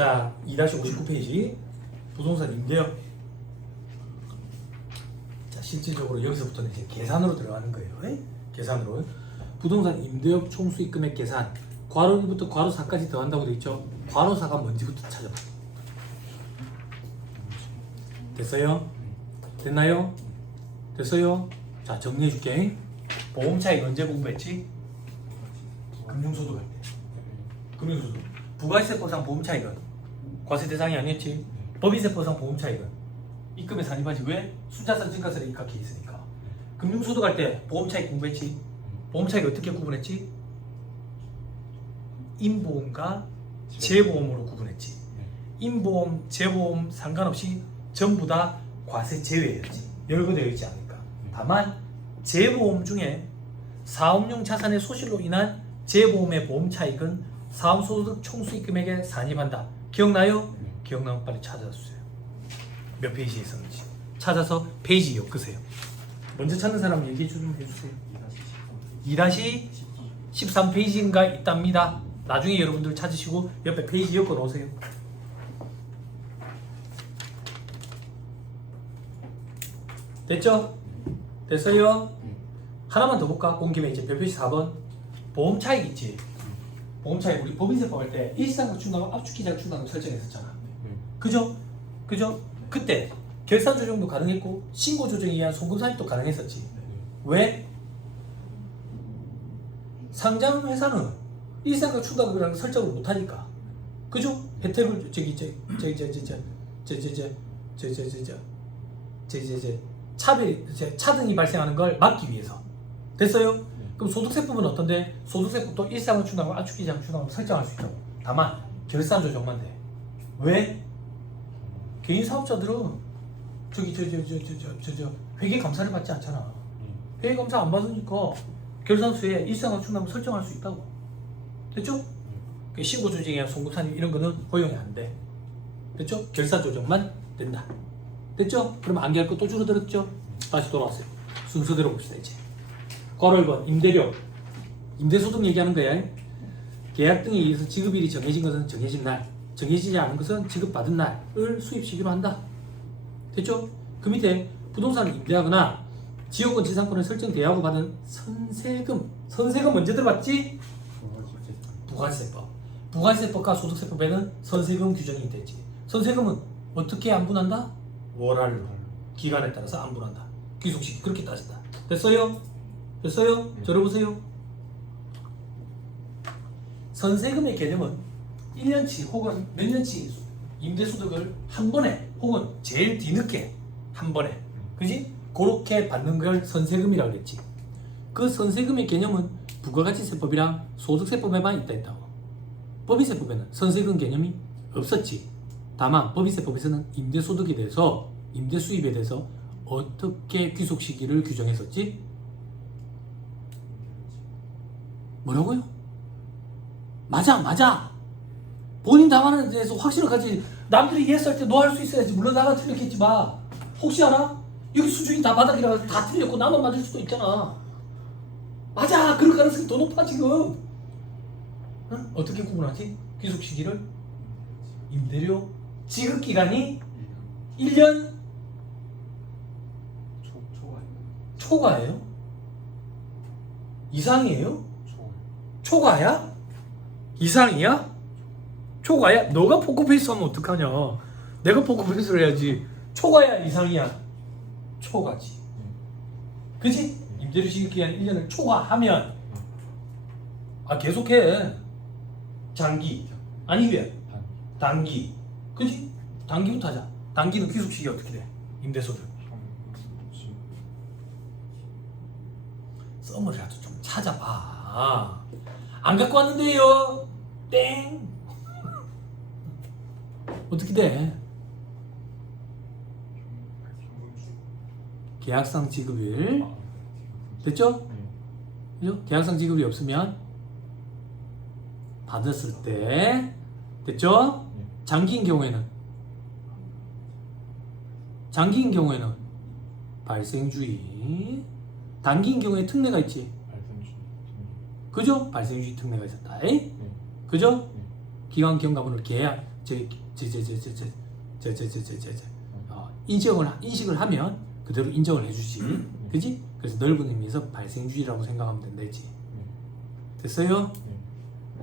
자, 2-59페이지 부동산 임대업. 자, 실질적으로 여기서부터는 이제 계산으로 들어가는 거예요. 계산으로. 부동산 임대업 총수익 금액 계산. 괄호 1부터 괄호 4까지 더한다고 되어 있죠. 괄호 4가 뭔지부터 찾아봐. 됐어요? 됐나요? 됐어요? 자, 정리해 줄게. 보험 차익 언제 공부했지? 금융소득 할 때. 금융소득. 부가세법상 보험 차익은 과세 대상이 아니었지. 법인세법상 보험 차익은 입금의 산입하지. 왜? 순자산 증가세를 입각해 있으니까. 금융소득 할 때 보험 차익 공부했지. 보험 차익 어떻게 구분했지? 임보험과 재보험으로 구분했지. 임보험, 재보험 상관없이 전부 다 과세 제외였지. 열거되어 있지 않으니까. 다만 재보험 중에 사업용 자산의 소실로 인한 재보험의 보험 차익은 사업소득 총수익 금액에 산입한다. 기억나요? 기억나면 빨리 찾아주세요. 몇 페이지에 있었는지 찾아서 페이지 엮으세요. 먼저 찾는 사람 얘기 좀 해주세요. 2-13페이지인가 있답니다. 나중에 여러분들 찾으시고 옆에 페이지 엮어 놓으세요. 됐죠? 됐어요? 하나만 더 볼까? 본 김에 이제 별표시 4번 보험 차익 있지? 보험 차익 우리 법인세법 할 때 일시상각 충당금 압축기장 충당금 설정했었잖아. 그죠? 그죠? 그때 결산 조정도 가능했고 신고 조정에 의한 송금 산입도 가능했었지. 왜? 상장 회사는 일시상각 충당금이라는 걸 설정을 못하니까. 그죠? 혜택을 차등이 발생하는 걸 막기 위해서. 됐어요? 그럼 소득세법은 어떤데? 소득세법도 일시상각 충당금 압축기장 충당금 설정할 수 있다고. 다만 결산 조정만 돼. 왜? 개인 사업자들은 회계 감사를 받지 않잖아. 회계 감사 안 받으니까 결산서에 일시상각 충당금 설정할 수 있다고. 됐죠? 신고 조정이나 송금 산입 이런 거는 허용이 안 돼. 됐죠? 결산 조정만 된다. 됐죠? 그럼 안개할 거 또 줄어들었죠? 다시 돌아왔어요. 순서대로 봅시다 이제. 괄호 1번 임대료. 임대소득 얘기하는 거야. 계약 등에 의해서 지급일이 정해진 것은 정해진 날, 정해지지 않은 것은 지급받은 날을 수입시기로 한다. 됐죠? 그 밑에 부동산을 임대하거나 지역권 지상권을 설정 대여하고 받은 선세금. 선세금 언제 들어봤지? 부가세법. 부가세법과 소득세법에는 선세금 규정이 됐지. 선세금은 어떻게 안분한다? 월할로. 기간에 따라서 안분한다. 귀속시기 그렇게 따진다. 됐어요? 됐어요? 들어보세요. 선세금의 개념은 1년치 혹은 몇 년치 임대소득을 한 번에 혹은 제일 뒤늦게 한 번에, 그지? 그렇게 받는 걸 선세금이라고 그랬지. 그 선세금의 개념은 부가가치세법이랑 소득세법에만 있다고. 법인세법에는 선세금 개념이 없었지. 다만 법인세법에서는 임대소득에 대해서, 임대수입에 대해서 어떻게 귀속시기를 규정했었지? 뭐라고요? 맞아. 본인 답안에 대해서 확신을 가지. 남들이 예스할 때 너 할 수 있어야지. 물론 나가 틀렸겠지 마. 혹시 알아? 여기 수준이 다 바닥이라 다 틀렸고 나만 맞을 수도 있잖아. 맞아. 그럴 가능성이 더 높아 지금. 응? 어떻게 구분하지? 귀속시기를? 임대료 지급기간이 1년 초과예요? 이상이에요? 초과야? 이상이야? 초과야? 너가 포커페이스 하면 어떡하냐? 내가 포커페이스를 해야지. 초과야 이상이야? 초과지. 그치? 임대료 시급기간 1년을 초과하면 계속해. 장기 아니면 단기. 그치? 단기부터 하자. 단기는 귀속시기 어떻게 돼? 임대소득 써머리라도 좀 찾아봐. 안 갖고 왔는데요. 땡. 어떻게 돼? 계약상 지급일. 됐죠? 그죠? 계약상 지급이 없으면 받았을 때. 됐죠? 장기인 경우에는 발생주의. 단기인 경우에 특례가 있지. 그죠? 발생주의 특례가 있었다. 그죠? 기관 기업가분을 계약 인식을 하면 그대로 인정을 해주지, 그지? 그래서 넓은 의미에서 발생주의라고 생각하면 된다 했지. 됐어요?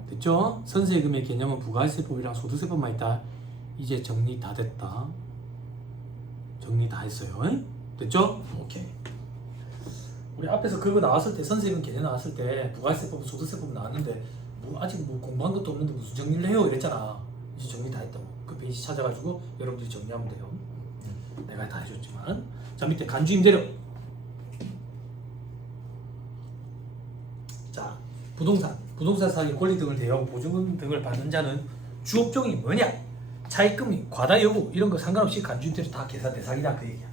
됐죠? 선세금의 개념은 부가세법이랑 소득세법만 있다. 이제 정리 다 됐다. 정리 다 했어요. 됐죠? 오케이. 우리 앞에서 그거 나왔을 때, 선세금 개념 나왔을 때 부가세법, 소득세법 나왔는데 아직 공부한 것도 없는데 무슨 정리를 해요 이랬잖아. 이제 정리 다 했다고. 그 페이지 찾아가지고 여러분들이 정리하면 돼요. 내가 다 해줬지만. 자, 밑에 간주임대료. 자, 부동산 사기 권리 등을 대여하고 보증금 등을 받는 자는 주업종이 뭐냐? 차입금이 과다 여부 이런 거 상관없이 간주임대료 다 계산 대상이다 그 얘기야.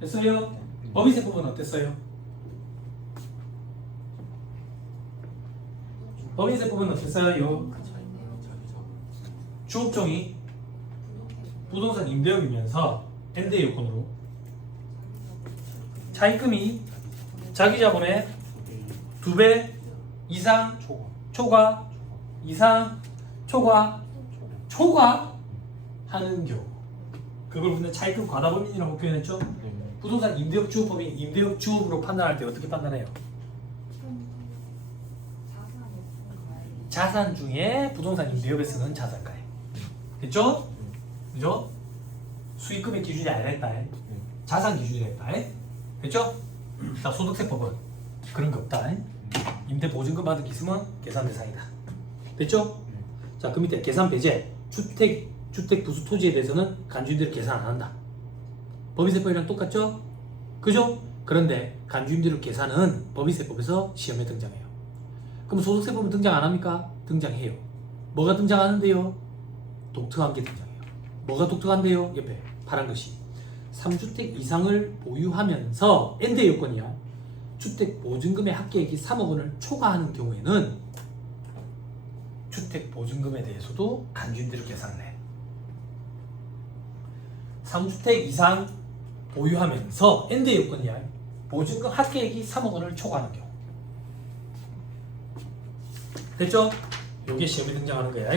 됐어요? 법인세법은 어땠어요? 법인세법은 어땠어요? 주업종이 부동산 임대업이면서 엔드 요건으로 차입금이 자기 자본의 2배 이상 초과 이상 초과 하는 경우, 그걸 우리는 차입금 과다 범인이라고 표현했죠. 부동산 임대업 주업법인 임대업 주업으로 판단할 때 어떻게 판단해요? 자산 중에 부동산 임대업에 쓰는 자산가액. 됐죠? 그죠? 수익금의 기준이 아니라 했다. 자산 기준이 했다. 됐죠? 자, 소득세법은 그런 거 없다. 임대 보증금 받은 게 있으면 계산 대상이다. 됐죠? 자, 그 밑에 계산 배제. 주택 부수 토지에 대해서는 간주임대료 계산 안 한다. 법인세법이랑 똑같죠? 그죠? 그런데 간주임대료 계산은 법인세법에서 시험에 등장해요. 그럼 소득세법은 등장 안 합니까? 등장해요. 뭐가 등장하는데요? 독특한 게 등장해요. 뭐가 독특한데요? 옆에 파란 것이 3주택 이상을 보유하면서 엔드 요건이야. 주택 보증금의 합계액이 3억 원을 초과하는 경우에는 주택 보증금에 대해서도 간주임대료 계산을 해. 3주택 이상 보유하면서 엔드 요건이야. 보증금 합계액이 3억 원을 초과하는 경우. 됐죠? 요게 시험에 등장하는 거야.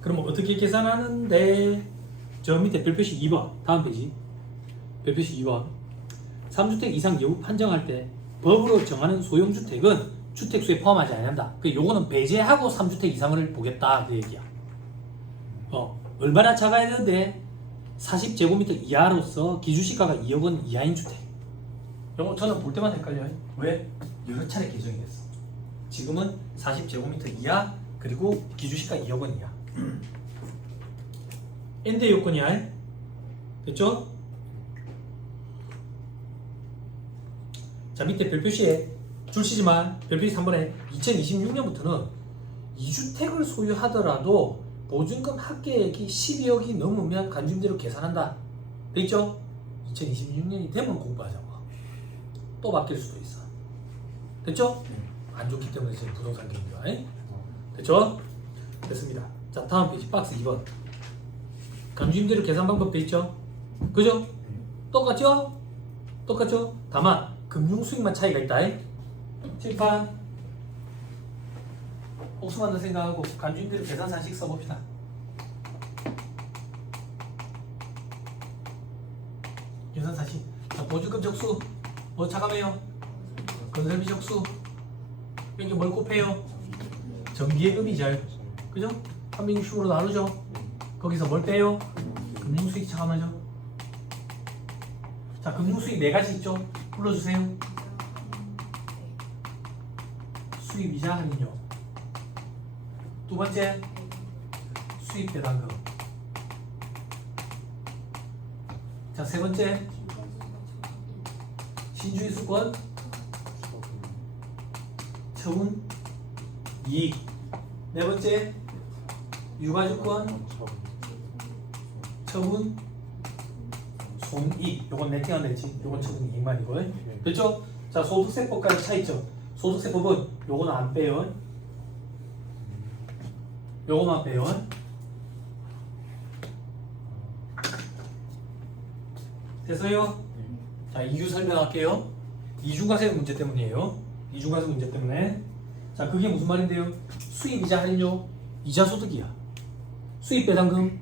그러면 어떻게 계산하는데? 저 밑에 별표시 2번 다음 페이지 별표시 2번 3주택 이상 여부 판정할 때 법으로 정하는 소형주택은 주택수에 포함하지 않는다. 요거는 배제하고 3주택 이상을 보겠다 그 얘기야. 얼마나 작아야 되는데 40제곱미터 이하로서 기준시가가 2억 원 이하인 주택. 요거 저는 볼 때마다 헷갈려요. 왜? 여러 차례 개정이 됐어. 지금은 40제곱미터 이하 그리고 기준시가 2억 원 이하. 엔드 요건이야. 됐죠? 자, 밑에 별표시에 줄시지만 별표시 3번에 2026년부터는 2주택을 소유하더라도 보증금 합계액이 12억이 넘으면 간주임대로 계산한다. 됐죠? 2026년이 되면 공부하자고. 또 바뀔 수도 있어. 됐죠? 안 좋기 때문에 지금 부동산 경기가. 됐죠? 됐습니다. 자, 다음 페이지 박스 2번. 간주임대료 계산 방법 돼 있죠? 그죠? 똑같죠? 똑같죠? 다만 금융 수익만 차이가 있다. 칠판 옥수만도 생각하고 간주임대료 계산 산식 써봅시다. 계산 산식. 자, 보증금 적수 뭐 차감해요? 건설비 적수. 여기 뭘 곱해요? 정기예금이죠. 그죠? 360으로 나누죠. 거기서 뭘 빼요? 금융수익 차감하죠. 자, 금융수익 4가지 있죠? 불러주세요. 수입이자 할인료. 두 번째, 수입 배당금. 자, 세 번째, 신주의수권, 처분, 이익. 네 번째, 유가주권, 처분, 손익. 요건 네팅안 됐지. 요건 처분 이익만이고. 됐죠? 자, 소득세법까지 차이점. 소득세법은 요거는 안 빼요. 요거만 빼요. 됐어요? 자, 이유 설명할게요. 이중과세 문제 때문이에요. 이중과세 문제 때문에. 자, 그게 무슨 말인데요? 수입이자 할인료, 이자 소득이야. 수입 배당금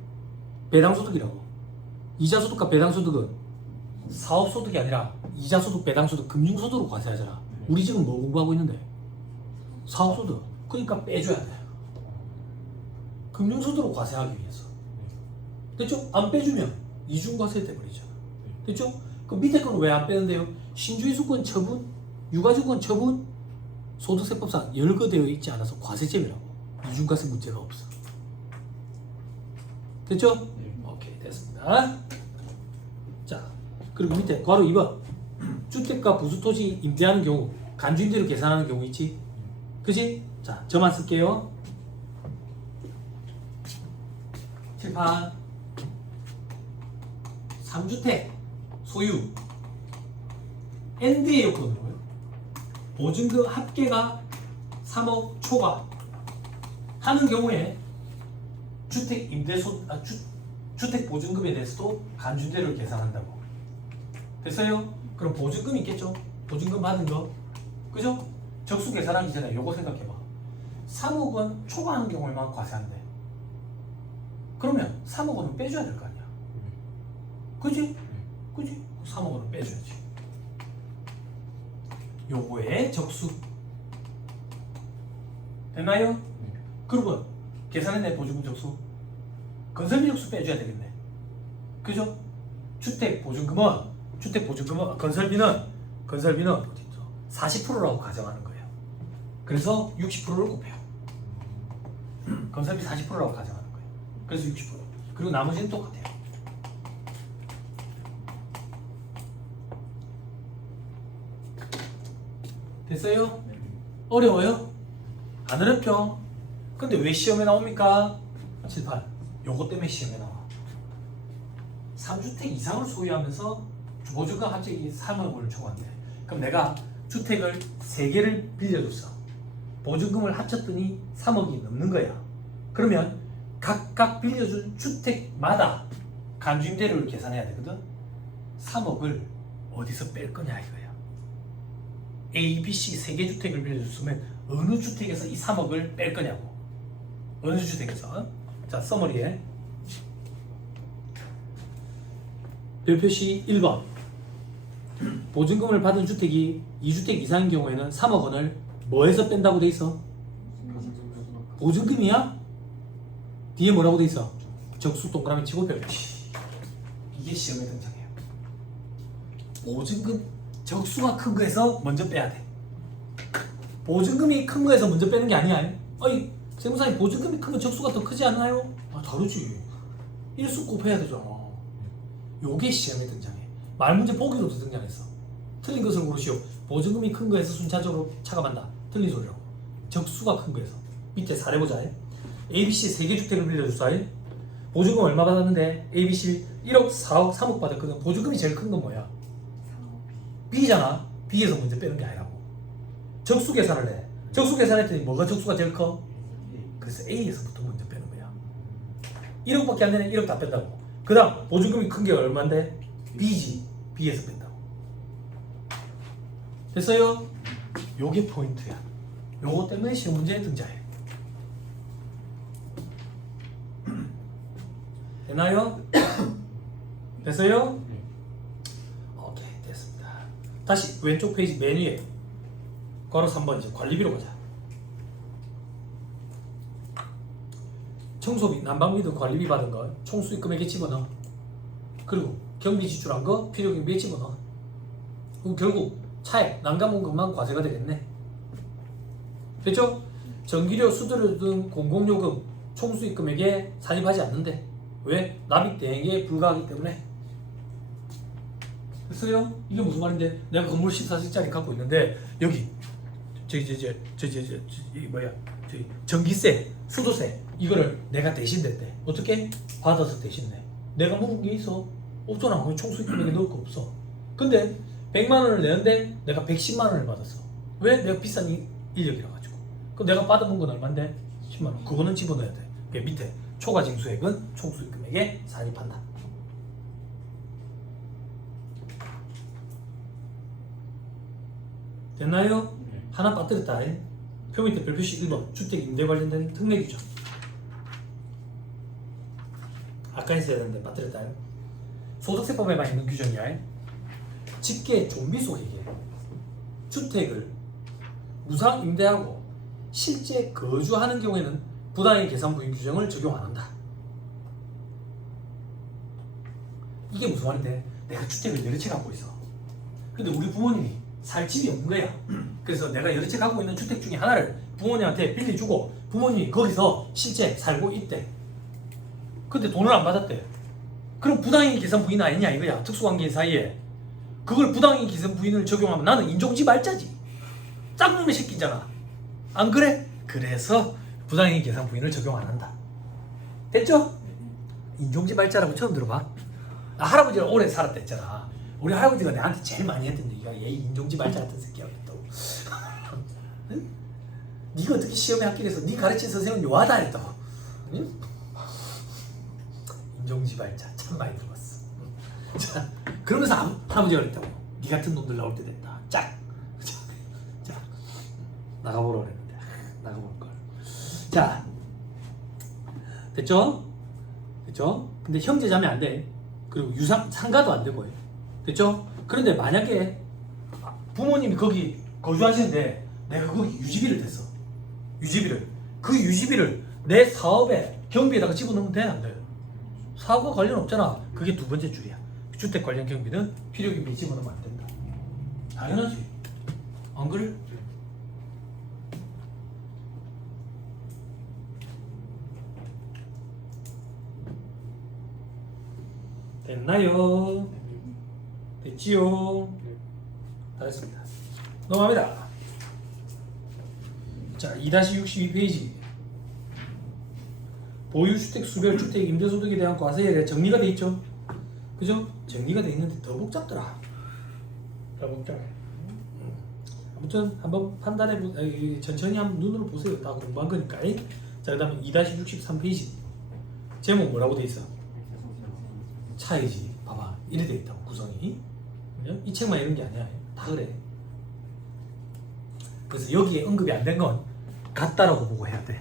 배당소득이라고. 이자소득과 배당소득은 사업소득이 아니라 이자소득, 배당소득, 금융소득으로 과세하잖아. 우리 지금 뭐 공부하고 있는데? 사업소득. 그러니까 빼줘야 돼. 금융소득으로 과세하기 위해서. 됐죠? 안 빼주면 이중과세 돼버리잖아. 됐죠? 그 밑에 거는 왜 안 빼는데요? 신주의수권 처분, 유가증권 처분, 소득세법상 열거되어 있지 않아서 과세제외라고. 이중과세 문제가 없어. 됐죠? 오케이, 됐습니다. 자, 그리고 밑에 괄호 2번. 주택과 부수토지 임대하는 경우 간주임대로 계산하는 경우 있지? 그지? 자, 저만 쓸게요. 칠판 3주택 소유 ND의 요건으로요. 보증금 합계가 3억 초과 하는 경우에 주택 임대소 주택 보증금에 대해서도 간주임대를 계산한다고. 됐어요? 그럼 보증금 있겠죠? 보증금 받은 거, 그죠? 적수 계산하기 전에 요거 생각해봐. 3억 원 초과하는 경우에만 과세한대. 그러면 3억 원은 빼줘야 될 거 아니야. 그지? 그지? 3억 원은 빼줘야지. 요거의 적수. 됐나요? 그러면 계산했네. 보증금 적수. 건설비 적수 빼줘야 되겠네. 그죠? 주택 보증금은 건설비는 어디 있죠? 40%라고 가정하는 거예요. 그래서 60%를 곱해요. 건설비 40%라고 가정하는 거예요. 그래서 60%. 그리고 나머지는 똑같아요. 됐어요? 어려워요? 안 어렵죠? 근데 왜 시험에 나옵니까? 7, 8. 요거 때문에 시험에 나와. 3주택 이상을 소유하면서 보증금 합작이 3억 원을 초과한대. 그럼 내가 주택을 3개를 빌려줬어. 보증금을 합쳤더니 3억이 넘는 거야. 그러면 각각 빌려준 주택마다 간주임대료를 계산해야 되거든. 3억을 어디서 뺄 거냐 이거야. A, B, C 3개 주택을 빌려줬으면 어느 주택에서 이 3억을 뺄 거냐고. 어느 주택에서. 자, 서머리에 별표시 1번. 보증금을 받은 주택이 2주택 이상인 경우에는 3억 원을 뭐에서 뺀다고 돼 있어? 보증금이야? 뒤에 뭐라고 돼 있어? 적수 동그라미 치고 별표시. 이게 시험에 등장해요. 보증금 적수가 큰 거에서 먼저 빼야 돼. 보증금이 큰 거에서 먼저 빼는 게 아니야. 아니, 세무사님 보증금이 크면 적수가 더 크지 않나요? 아, 다르지. 일수 곱해야 되잖아. 요게 시험에 등장해. 말문제 보기로도 등장했어. 틀린 것을 고르시오. 보증금이 큰 거에서 순차적으로 차감한다. 틀린 소리라고. 적수가 큰 거에서. 밑에 사례 보자. ABC 3개 주택을 빌려줬어. 보증금 얼마 받았는데 ABC 1억 4억 3억 받았거든. 보증금이 제일 큰 건 뭐야? B잖아. B에서 먼저 빼는 게 아니라고. 적수 계산을 해. 적수 계산했더니 뭐가 적수가 제일 커? 그래서 A에서부터 먼저 빼는 거야. 1억밖에 안 되네. 1억 다 뺀다고. 그 다음 보증금이 큰 게 얼마인데? B지. B에서 뺀다고. 됐어요? 요게 포인트야. 요거 때문에 시험 문제에 등장해. 됐나요? 됐어요? 오케이, 됐습니다. 다시 왼쪽 페이지 맨 위에 괄호 3번 이제 관리비로 가자. 청소비, 난방비 등 관리비 받은 거 총수익 금액에 집어넣어. 그리고 경비 지출한 거 필요경비에 집어넣어. 그럼 결국 차액, 난감원금만 과세가 되겠네. 됐죠? 전기료, 수도료 등 공공요금 총수익 금액에 산입하지 않는데. 왜? 납입 대행에 불과하기 때문에. 됐어요? 이게 무슨 말인데? 내가 건물 14층짜리 갖고 있는데 여기 전기세, 수도세 이거를 내가 대신 냈대. 어떻게? 받아서 대신 내. 내가 묵은 게 있어? 없잖아. 총수익 금액에 넣을 거 없어. 근데 100만 원을 내는데 내가 110만 원을 받았어. 왜? 내가 비싼 인력이라 가지고. 그럼 내가 받아본 건 얼마인데? 10만 원. 그거는 집어넣어야 돼. 그 밑에 초과징수액은 총수익 금액에 산입한다. 됐나요? 하나 빠뜨렸다. 표 밑에 별표시 1번 주택 임대 관련된 특례 규정. 아까 했어야 되는데 빠뜨렸다. 소득세법에만 있는 규정이야. 직계 좀비속에게 주택을 무상 임대하고 실제 거주하는 경우에는 부당이익 계산 부인 규정을 적용 안 한다. 이게 무슨 말인데, 내가 주택을 여러 채 갖고 있어. 근데 우리 부모님이 살 집이 없는 거야. 그래서 내가 여러 채 갖고 있는 주택 중에 하나를 부모님한테 빌려주고 부모님이 거기서 실제 살고 있대. 근데 돈을 안 받았대. 그럼 부당이익 계산 부인 아니냐 이거야. 특수관계인 사이에. 그걸 부당이익 계산 부인을 적용하면 나는 인종지 말자지. 짝놈의 새끼잖아. 안 그래? 그래서 부당이익 계산 부인을 적용 안 한다. 됐죠? 인종지 말자라고 처음 들어봐. 나 할아버지가 오래 살았다 했잖아. 우리 할아버지가 내한테 제일 많이 했던 얘기가 얘 인종지 말자 같은 새끼야 했다고. 응? 네가 어떻게 시험에 합격해서 네 가르친 선생은 요하다 했다고. 응? 인종지 말자 참 많이 들어봤어. 자, 그러면서 할아버지가 그랬다고. 네 같은 놈들 나올 때 됐다. 짝. 자, 나가보라 그랬는데 나가볼 걸. 자, 됐죠? 됐죠? 근데 형제자매 안 돼. 그리고 상가도 안 되고요. 됐죠? 그런데 만약에 부모님이 거기 거주하시는데 내가 거기 유지비를 댔어. 유지비를. 그 유지비를 내 사업에 경비에다가 집어넣으면 돼? 안 돼? 사업과 관련 없잖아. 그게 두 번째 줄이야. 주택 관련 경비는 필요경비에 집어넣으면 안 된다. 당연하지. 안 그래? 됐나요? 됐지요? 잘했습니다. 넘어갑니다. 자, 2-62페이지. 보유주택, 수별주택, 임대소득에 대한 과세에 정리가 돼 있죠? 그죠? 정리가 돼 있는데 더 복잡더라. 더 복잡해. 아무튼 한번 천천히 한번 눈으로 보세요. 다 공부한 거니까. 자, 그 다음에 2-63페이지. 제목 뭐라고 돼 있어? 차이지. 봐봐. 이래 돼 있다고 구성이. 이 책만 이런 게 아니야. 다 그래. 그래서 여기에 언급이 안 된 건 같다라고 보고 해야 돼.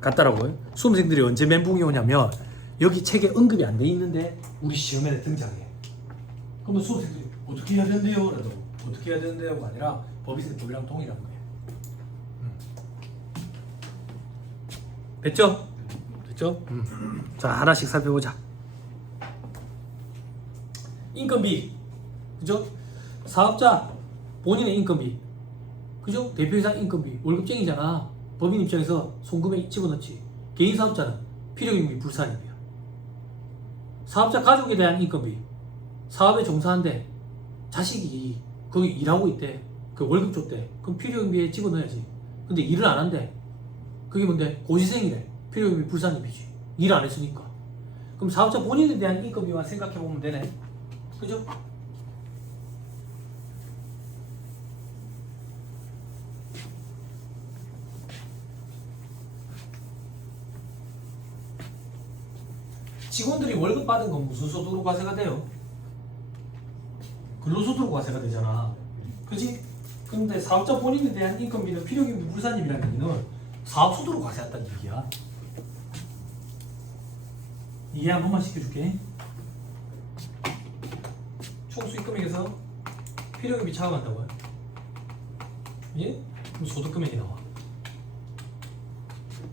같다라고요. 수험생들이 언제 멘붕이 오냐면 여기 책에 언급이 안 돼 있는데 우리 시험에 등장해. 그러면 수험생들이 어떻게 해야 된대요? 라도 어떻게 해야 된대요가 아니라 법인세 법이랑 동일한 거예요. 됐죠? 됐죠? 자, 하나씩 살펴보자. 인건비, 그죠? 사업자 본인의 인건비, 그죠? 대표이사 인건비, 월급쟁이잖아. 법인 입장에서 송금에 집어넣지. 개인 사업자는 필요경비 불산입니다. 사업자 가족에 대한 인건비, 사업에 종사한데 자식이 거기 일하고 있대. 그 월급 줬대. 그럼 필요경비에 집어넣어야지. 근데 일을 안 한대. 그게 뭔데? 고시생이래. 필요경비 불산입이지. 일 안 했으니까. 그럼 사업자 본인에 대한 인건비만 생각해보면 되네. 그죠? 직원들이 월급 받은 건 무슨 소득으로 과세가 돼요? 근로소득으로 과세가 되잖아. 그지? 근데 사업자 본인에 대한 인건비는 필요경비 불산입이라는 얘기는 사업소득으로 과세한다는 얘기야. 이해 한 번만 시켜줄게. 총수익금액에서 필요경비 차감한다고요? 예? 그럼 소득금액이 나와.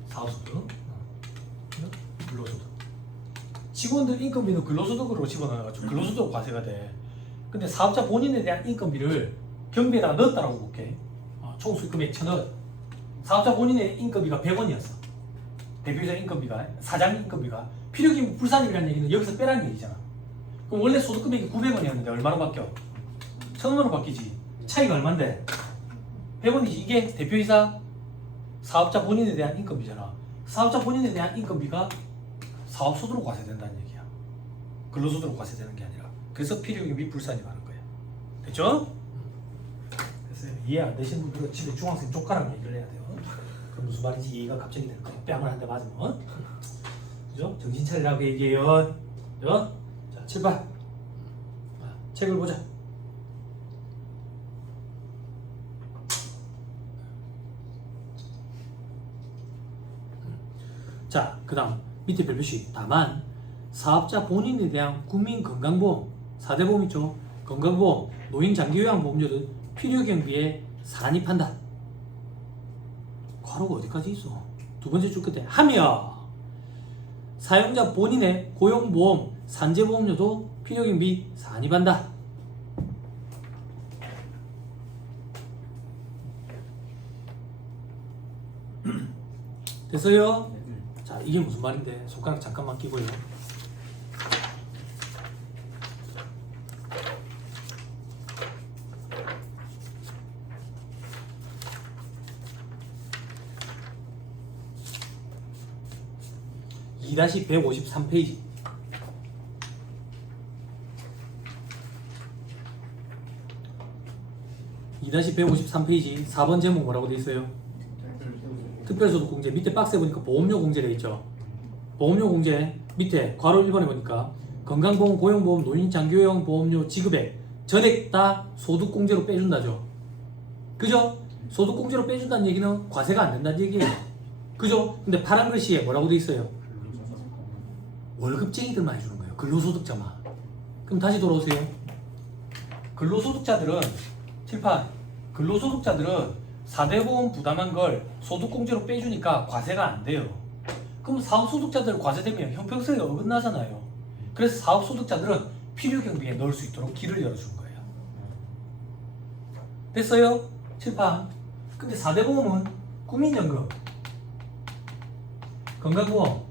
사업소득, 근로소득. 직원들 인건비는 근로소득으로 집어넣어가지고 근로소득 과세가 돼. 근데 사업자 본인에 대한 인건비를 경비에다가 넣었다라고 볼게. 총수익금액 1,000원. 사업자 본인의 인건비가 100원이었어. 대표이사 인건비가, 사장 인건비가. 필요경비 불산입이라는 얘기는 여기서 빼라는 얘기잖아. 그럼 원래 소득금액이 900원이었는데 얼마로 바뀌어? 1,000원으로 바뀌지. 차이가 얼만데? 100원이지. 이게 대표이사 사업자 본인에 대한 인건비잖아. 사업자 본인에 대한 인건비가 사업소득으로 과세된다는 얘기야. 근로소득으로 과세되는 게 아니라. 그래서 필요경비 불산입하는 거야. 됐죠? 그래서 이해 안 되시는 분들은 집에 중학생 쫓가랑 얘기를 해야 돼요. 그럼 무슨 말인지 이해가 갑자기 될 거야. 뺨을 한 대 맞으면. 그죠? 정신 차리라고 얘기해요. 그죠? 자, 7번. 책을 보자. 자, 그 다음 밑에 별표시. 다만 사업자 본인에 대한 국민건강보험 4대 보험 있죠. 건강보험, 노인장기요양보험료를 필요경비에 산입한다. 괄호가 어디까지 있어? 두 번째 줄 끝에 하며 사용자 본인의 고용보험, 산재보험료도 필요경비 산입한다. 됐어요? 자, 이게 무슨 말인데? 손가락 잠깐만 끼고요. (2-153페이지) (2-153페이지) 4번 제목 뭐라고 돼 있어요? 특별소득공제. 밑에 박스에 보니까 보험료 공제 돼 있죠. 보험료 공제 밑에 괄호 1번에 보니까 건강보험, 고용보험, 노인장기요양보험료 지급액 전액 다 소득공제로 빼준다죠. 그죠? 소득공제로 빼준다는 얘기는 과세가 안 된다는 얘기예요. 그죠? 근데 파란 글씨에 뭐라고 돼 있어요? 월급쟁이들만 해주는 거예요. 근로소득자만. 그럼 다시 돌아오세요. 근로소득자들은 칠판 근로소득자들은 4대 보험 부담한 걸 소득공제로 빼주니까 과세가 안 돼요. 그럼 사업소득자들 과세되면 형평성이 어긋나잖아요. 그래서 사업소득자들은 필요경비에 넣을 수 있도록 길을 열어준 거예요. 됐어요? 칠판. 근데 4대 보험은 국민연금, 건강보험,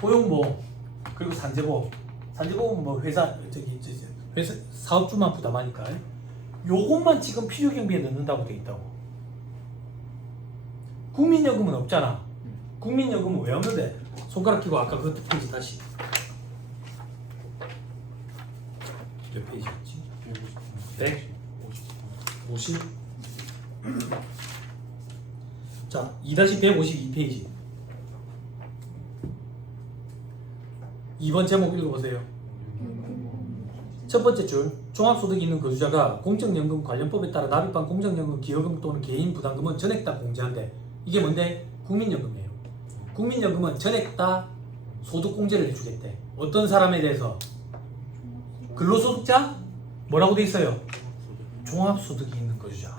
고용보험, 그리고 산재보험. 산재보험은 뭐 회사 사업주만 부담하니까 요것만 지금 필요경비에 넣는다고 돼 있다고. 국민연금은 없잖아. 국민연금은 왜 없는데? 손가락 끼고 아까 그 페이지 다시. 몇 페이지였지? 150. 자, 2-152페이지. 2번 제목 읽어보세요. 첫 번째 줄, 종합소득이 있는 거주자가 공적연금 관련법에 따라 납입한 공적연금, 기여금 또는 개인 부담금은 전액 다 공제한대. 이게 뭔데? 국민연금이에요. 국민연금은 전액 다 소득공제를 해주겠대. 어떤 사람에 대해서? 근로소득자? 뭐라고 돼 있어요? 종합소득이 있는 거주자.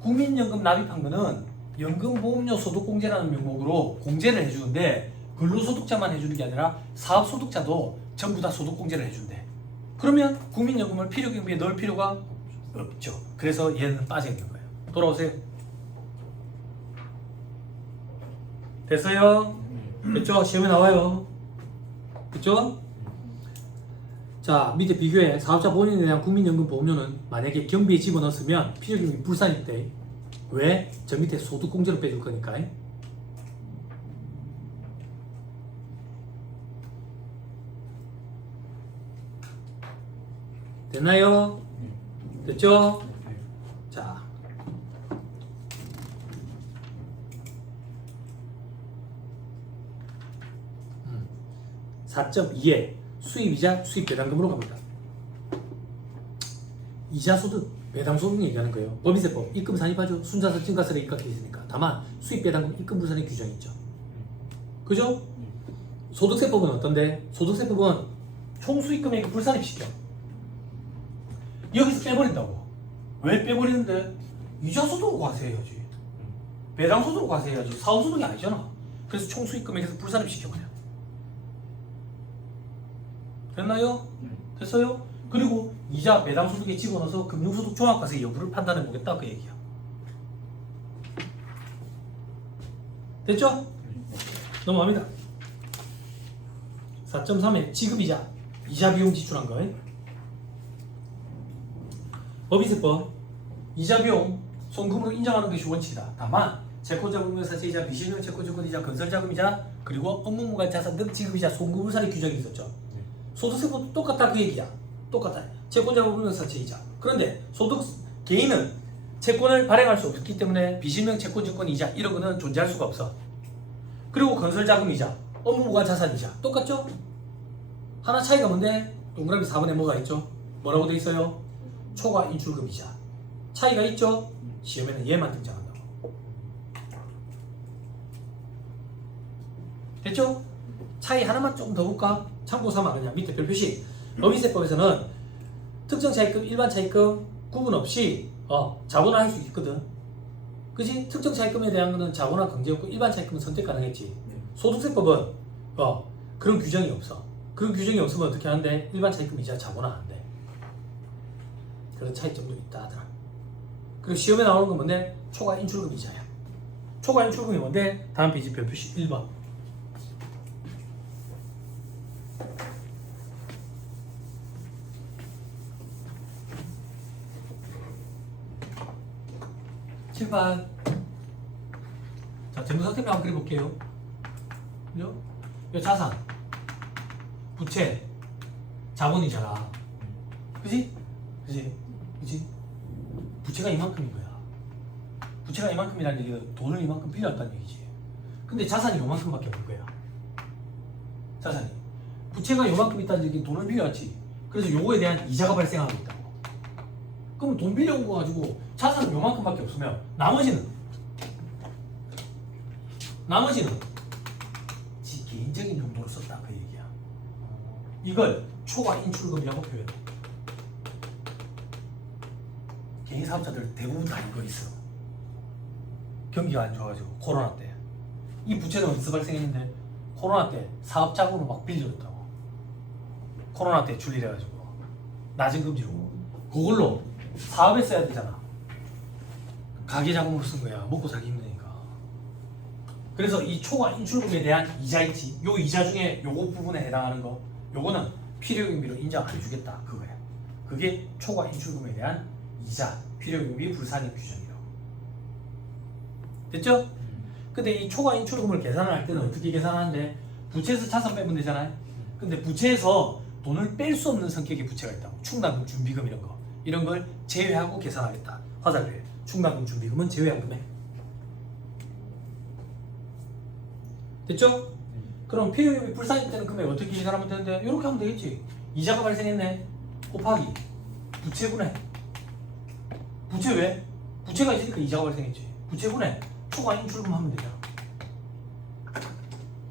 국민연금 납입한 거는 연금보험료 소득공제라는 명목으로 공제를 해주는데 근로소득자만 해주는 게 아니라 사업소득자도 전부 다 소득공제를 해준대. 그러면 국민연금을 필요경비에 넣을 필요가 없죠. 그래서 얘는 빠져 있는 거예요. 돌아오세요. 됐어요? 됐죠? 시험에 나와요. 됐죠? 자, 밑에 비교해. 사업자 본인에 대한 국민연금 보험료는 만약에 경비에 집어넣었으면 필요경비 불산입돼. 왜? 저 밑에 소득공제로 빼줄 거니까. 됐나요? 됐죠? 자, 4.2에 수입이자 수입배당금으로 갑니다. 이자소득, 배당소득 얘기하는 거예요. 법인세법, 입금 산입하죠. 순자산 증가세를 입각해 있으니까. 다만 수입배당금 입금 불산의 규정이 있죠. 그죠? 소득세법은 어떤데? 소득세법은 총수익금액을 불산입시켜. 여기서 빼버린다고. 왜 빼버리는데? 이자소득으로 과세해야지. 배당소득으로 과세해야지. 사업소득이 아니잖아. 그래서 총수익금액에서 불산입시켜버려. 됐나요? 됐어요? 그리고 이자 배당소득에 집어넣어서 금융소득 종합과세 여부를 판단해 보겠다 그 얘기야. 됐죠? 넘어갑니다. 4.3에 지급이자 이자 비용 지출한 거. 법인세법 이자 비용 송금으로 인정하는 것이 원칙이다. 다만 채권자금융사채이자 비실명 채권증권이자 건설자금이자 그리고 업무무관 자산 등 지급이자 송금불산의 규정이 있었죠. 소득세법도 똑같다 그 얘기야. 똑같아. 채권자금융사채이자. 그런데 소득 개인은 채권을 발행할 수 없기 때문에 비실명 채권증권이자 이런 거는 존재할 수가 없어. 그리고 건설자금이자 업무무관 자산이자 똑같죠? 하나 차이가 뭔데? 동그라미 4번에 뭐가 있죠? 뭐라고 돼 있어요? 초과 인출금이자. 차이가 있죠? 시험에는 얘만 등장한다고. 됐죠? 차이 하나만 좀 더 볼까? 참고 삼아 그냥 밑에 별 표시. 법인세법에서는 특정 차입금, 일반 차입금 구분 없이 자본을 할 수 있거든. 그지? 특정 차입금에 대한 거는 자본화 강제였고 일반 차입금은 선택 가능했지. 소득세법은 그런 규정이 없어. 그런 규정이 없으면 어떻게 하는데 일반 차입금 이자 자본화 안 돼. 그런 차이점도 있다 하더라. 그리고 시험에 나오는 건 뭔데? 초과 인출금 이자야. 초과 인출금이 뭔데? 다음 페이지 별 표시 1번. 칠판. 자, 재무상태표 한번 그려볼게요. 그죠? 이 자산, 부채, 자본이잖아. 그지? 그지? 그지? 부채가 이만큼인 거야. 부채가 이만큼이라는 얘기는 돈을 이만큼 빌렸다는 얘기지. 근데 자산이 요만큼밖에 없는 거야. 자산이. 부채가 요만큼 있다는 얘기는 돈을 빌려왔지. 그래서 요거에 대한 이자가 발생하고 있다고. 그럼 돈 빌려온 거 가지고 자산은 요만큼밖에 없으면 나머지는 지 개인적인 용도로 썼다 그 얘기야. 이걸 초과 인출금이라고 표현해. 개인 사업자들 대부분 다 이거 있어. 경기가 안 좋아가지고 코로나 때 이 부채는 어디서 발생했는데 코로나 때 사업 자금으로 막 빌려줬다고. 코로나 때 줄이래가지고 낮은 금리로 그걸로 사업에 써야 되잖아. 가계 자금으로 쓴 거야. 먹고 살기 힘드니까. 그래서 이 초과 인출금에 대한 이자 있지. 요 이자 중에 요거 부분에 해당하는 거 요거는 필요경비로 인정 안 해주겠다 그거야. 그게 초과 인출금에 대한 이자, 필요경비 불산입 규정이라고. 됐죠? 근데 이 초과 인출금을 계산을 할 때는 어떻게 계산하는데 부채에서 자산 빼면 되잖아요. 근데 부채에서 돈을 뺄 수 없는 성격의 부채가 있다고. 충당금, 준비금 이런 걸 제외하고 계산하겠다. 화살표에 충당금, 준비금은 제외한 금액. 됐죠? 그럼 필요경비 불산입되는 금액 어떻게 계산하면 되는데 이렇게 하면 되겠지. 이자가 발생했네. 곱하기 부채분해. 부채 왜? 부채가 있으니까 이자가 발생했지. 부채분해 초과 인출금 하면 되잖아.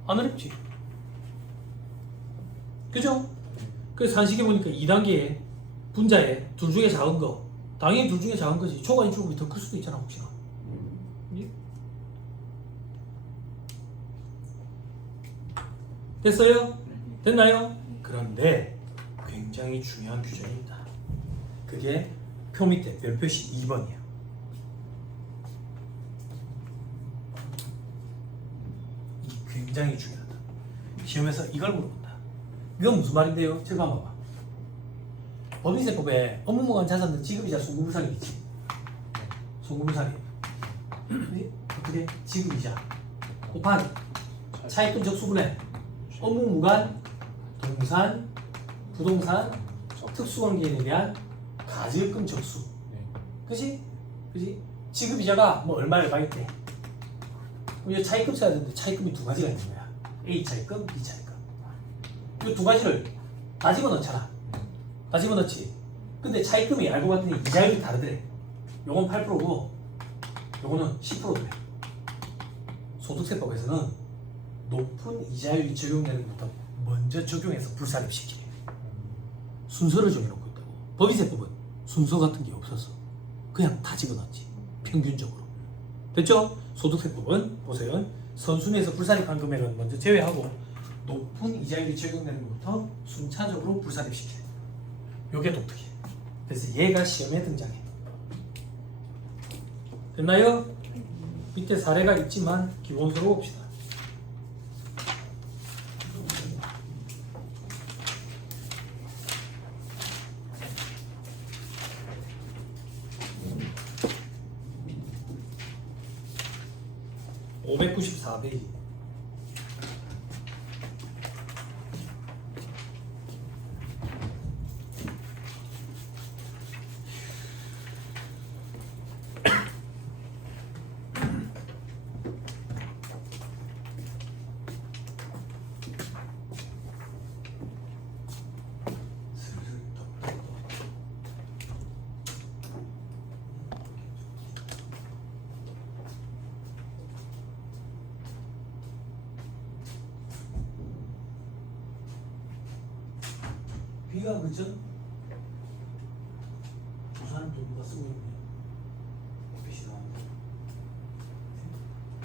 안 어렵지? 그죠? 그래서 산식에 보니까 2단계에 분자에 둘 중에 작은 거 당연히 둘 중에 작은 거지. 초과 인출금이 더 클 수도 있잖아 혹시나. 됐어요? 됐나요? 그런데 굉장히 중요한 규정입니다. 그게 표 밑에 별표시 2번이야. 이게 굉장히 중요하다. 시험에서 이걸 물어본다. 이건 무슨 말인데요? 칠번 봐봐. 법인세법에 업무무관 자산은 지급이자 송금불산입 있지. 송금불산입. 어떻게? 지급이자 곱하기 차입금 적수분해 업무무관 동산 부동산 특수관계인에 대한 가지급금 적수. 그지? 그지? 지급이자가 뭐 얼마를 받을 때 이제 차입금 써야 되는데 차입금이 두 가지가 있는 거야. A 차입금, B 차입금. 이 두 가지를 다 집어넣잖아. 다 집어넣지. 근데 차입금이 알고 봤더니 이자율이 다르더래. 요건 8%고 요거는 10%래. 소득세법에서는 높은 이자율이 적용되는 것부터 먼저 적용해서 불산입시키래. 순서를 정해놓고 있다고. 법인세법은 순서 같은 게 없었어. 그냥 다 집어넣지. 평균적으로. 됐죠? 소득세법은 보세요. 선순위에서 불산입한 금액은 먼저 제외하고 높은 이자율이 적용되는 것부터 순차적으로 불산입시키래. 요게 독특해. 그래서 얘가 시험에 등장해. 됐나요? 밑에 사례가 있지만 기본서로 봅시다. (594페이지) B가 그죠? 부산은 또 누가 쓰고 있네. 빛이 나왔네.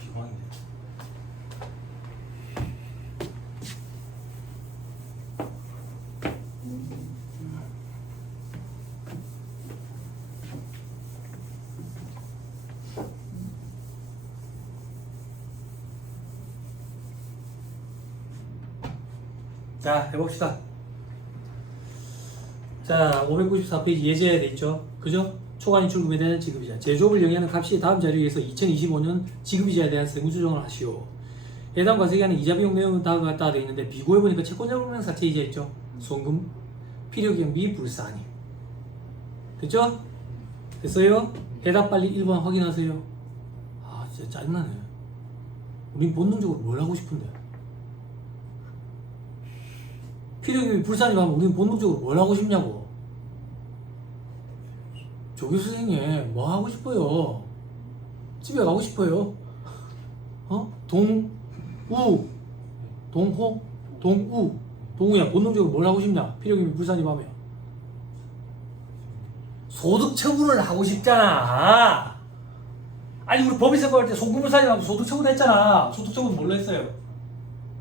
비광이네. 자, 해봅시다. 자, 594페이지 예제에 돼 있죠. 그죠? 초과인 출금에 대한 지급이자. 제조업을 영위하는 값이 다음 자료에서 2025년 지급이자에 대한 세무 조정을 하시오. 해당 과세기하는 이자 비용 내용은 다음과 같다 되어 있는데 비고해 보니까 채권자금명 사채 이자 있죠. 송금, 필요경비, 불사하니. 됐죠? 됐어요? 해답 빨리 1번 확인하세요. 아, 진짜 짜증나네. 우린 본능적으로 뭘 하고 싶은데. 필요경비, 불사하니 하면 우린 본능적으로 뭘 하고 싶냐고. 조교 선생님, 뭐 하고 싶어요? 집에 가고 싶어요? 동우야, 본능적으로 뭘 하고 싶냐? 필요경비, 불사하니 하면 소득 처분을 하고 싶잖아. 아니, 우리 법인세 할때 송금을 사진하고 소득 처분 했잖아. 소득 처분 뭘로 했어요?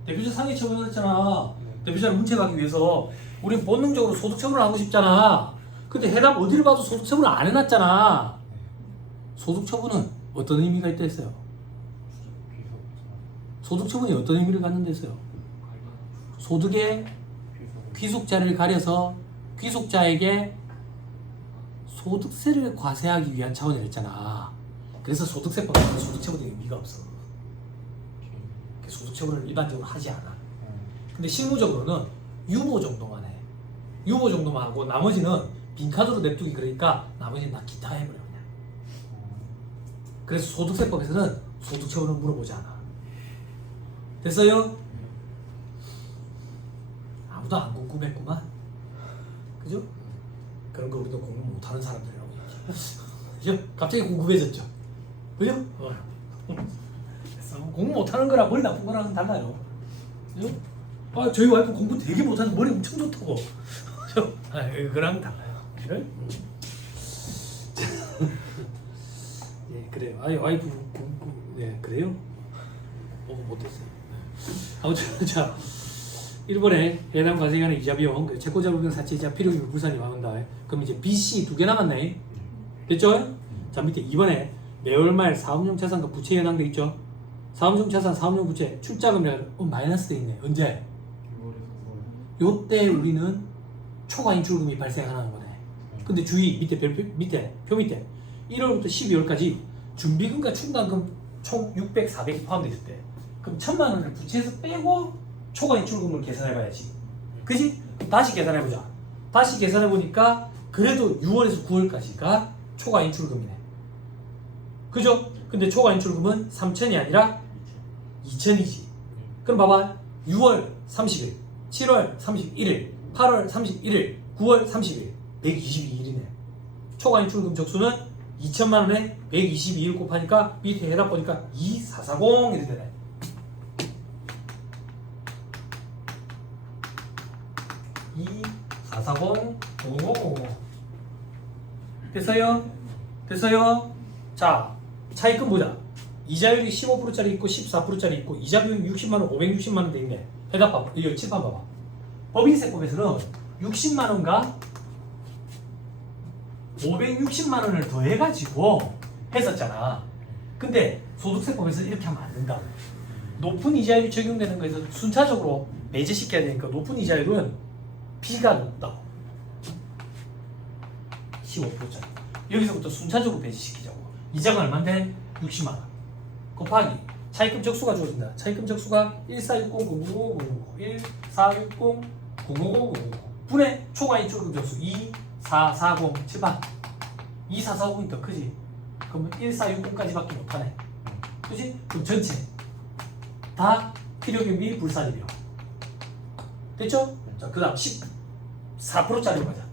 대표자 상해 처분을 했잖아. 대표자를 문책하기 위해서. 우린 본능적으로 소득 처분을 하고 싶잖아. 근데 해답 어디를 봐도 소득 처분을 안 해놨잖아. 소득 처분은 어떤 의미가 있다 했어요? 소득 처분이 어떤 의미를 갖는다 했어요? 소득의 귀속자를 가려서 귀속자에게 소득세를 과세하기 위한 차원이랬잖아. 그래서 소득세법에는 소득처분의 의미가 없어. 소득처분을 일반적으로 하지 않아. 근데 실무적으로는 유보 정도만 해. 유보 정도만 하고 나머지는 빈카드로 냅두기. 그러니까 나머지는 다 기타 해버려 그냥. 그래서 소득세법에서는 소득처분을 물어보지 않아. 됐어요? 아무도 안 궁금했구만. 그죠? 그런 거 우리도 공부 못하는 사람들이라고 얘기해. 갑자기 궁금해졌죠? 그죠? 공부 못하는 거랑 머리 나쁜 거랑은 달라요. 그죠? 저희 와이프 공부 되게 못하는데 머리 엄청 좋다고. 그거랑 달라요. 그래? 예, 그래요. 아니, 와이프 공부, 예, 그래요? 못했어요. 아무튼, 자, 1번에 해당 과세기하는 이자 비용, 채권자금명 사채이자 필요기부 불산이 나온다. 그럼 이제 BC 2개 남았네. 됐죠? 자, 밑에 2번에 매월 말 사업용 자산과 부채에 해당돼 있죠. 사업용 자산, 사업용 부채, 출자금액 마이너스 돼 있네. 언제? 요때 우리는 초과 인출금이 발생하는 거네. 근데 주의, 밑에 표 밑에 1월부터 12월까지 준비금과 충당금 총 600, 400이 포함되어 있대. 그럼 1,000만 원을 부채에서 빼고 초과 인출금을 계산해봐야지. 그지? 그럼 다시 계산해보자. 다시 계산해보니까 그래도 6월에서 9월까지가 초과 인출금이네. 그죠? 근데 초과 인출금은 3,000이 아니라 2,000이지. 그럼 봐봐. 6월 30일, 7월 31일, 8월 31일, 9월 30일, 122일이네. 초과 인출금 적수는 2,000만 원에 122일 곱하니까 밑에 해답 보니까 2440 이렇게 되네. 됐어요? 됐어요? 자, 차익금 보자. 이자율이 15%짜리 있고 14%짜리 있고 이자 비용이 60만원, 560만원 돼 있네. 해답 봐봐. 이거 칠판 봐봐. 법인세법에서는 60만원과 560만원을 더해가지고 했었잖아. 근데 소득세법에서 이렇게 하면 안 된다. 높은 이자율이 적용되는 거에서 순차적으로 배제시켜야 되니까 높은 이자율은 B가 높다. 15%짜리. 여기서부터 순차적으로 배제시키자고. 이자가 얼마인데? 60만원. 곱하기 차입금 적수가 주어진다. 차입금 적수가 1460-099-099 1460-099-099 분의 초과 인출금 적수 2440 칠판. 2440이 더 크지. 그러면 1460까지밖에 못하네. 그치? 그럼 전체 다 필요경비 불사비료. 됐죠? 자, 그 다음 14%짜리로 가자.